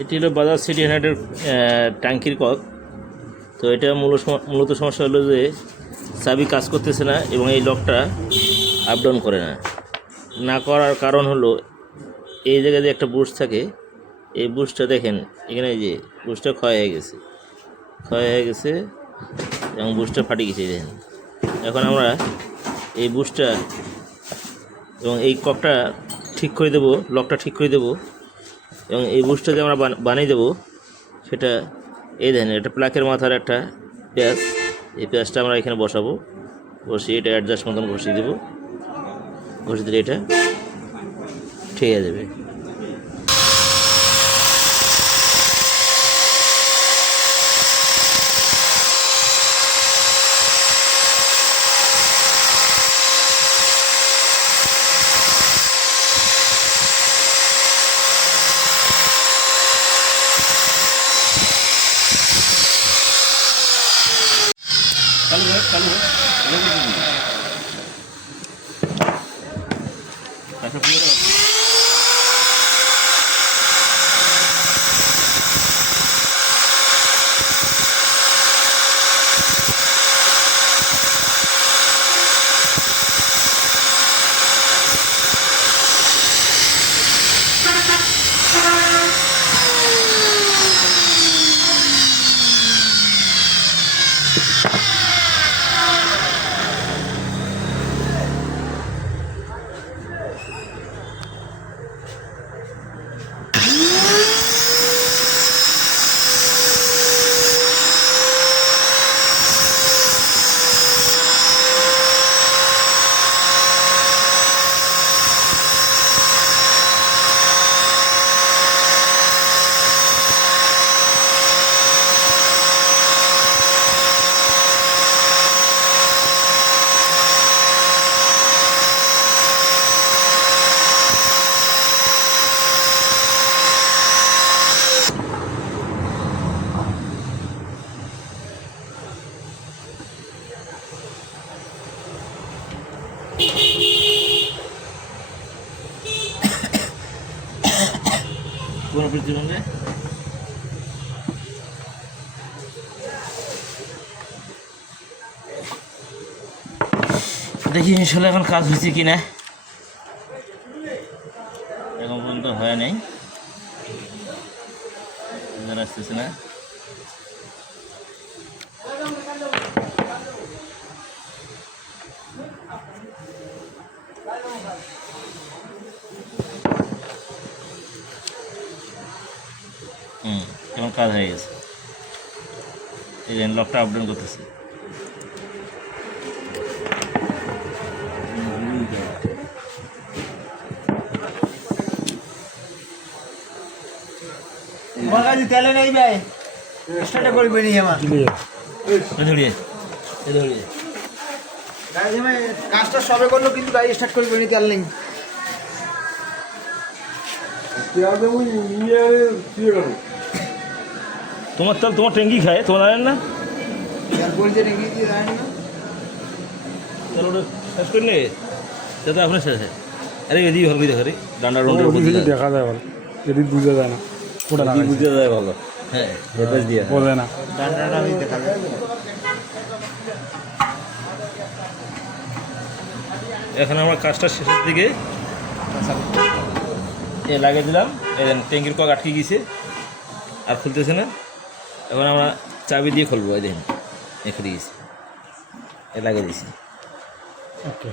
এটি হলো বাজাজ সিটি হান্ড্রেডের ট্যাঙ্কির কক তো এটা মূল মূলত সমস্যা হলো যে চাবি কাজ করতেছে না এবং এই লকটা আপ ডাউন করে না। না করার কারণ হলো এই জায়গায় যে একটা বুশ থাকে। এই বুশটা দেখেন, এখানে যে বুশটা ক্ষয় হয়ে গেছে। ক্ষয় হয়ে গেছে এবং বুশটা ফাটে গেছে দেখেন। এখন আমরা এই বুশটা এবং এই ককটা ঠিক করে দেবো, লকটা ঠিক করে দেবো। এবং এই বুসটা যে আমরা বান- বানিয়ে দেবো, সেটা এই দেখেন, এটা প্লাকের মাথার একটা পেঁয়াজ। এই পেঁয়াজটা আমরা এখানে বসাবো। বসিয়ে এটা অ্যাডজাস্ট মতন ঘষিয়ে দেবো। বসিয়ে দিলে এটা ঠিক হয়ে যাবে। Nasa. কোন পৃথিবীতে দেখি আসলে এখন কাজ হয়েছে কি না এখন পর্যন্ত হয় নাই। আসতেছে না। হুম এখন কাজ হয়ে গেছে। এই যে লকটা আপডাউন করতেছে। বাগাজি তেলে নেই ভাই। স্টার্টে করবে নি আমার। ধরিয়ে ধরিয়ে কাজটা সবে করল কিন্তু গাড়ি স্টার্ট করবে নি তেল নেই। তোমার তাহলে তোমার ট্যাঙ্কি খায় তোমার জানেন না? করলে আপনার আরে এদিকে ভালো করে দেখে যায়। ভালো। যদি বুঝা যায় না। ওটা যায়। ভালো। হ্যাঁ হেডলাইট দিয়ে। বোঝে না। ডান্ডাটা দেখা যায়। এখন আমরা কাজটা শেষের দিকে এ লাগিয়ে দিলাম। ট্যাঙ্কির কক আটকে গেছে আর খুলতেছে না। এখন আমরা চাবি দিয়ে খুলবো এই দেখুন এখানে দিয়েছি। এ লাগিয়ে দিয়েছি। ওকে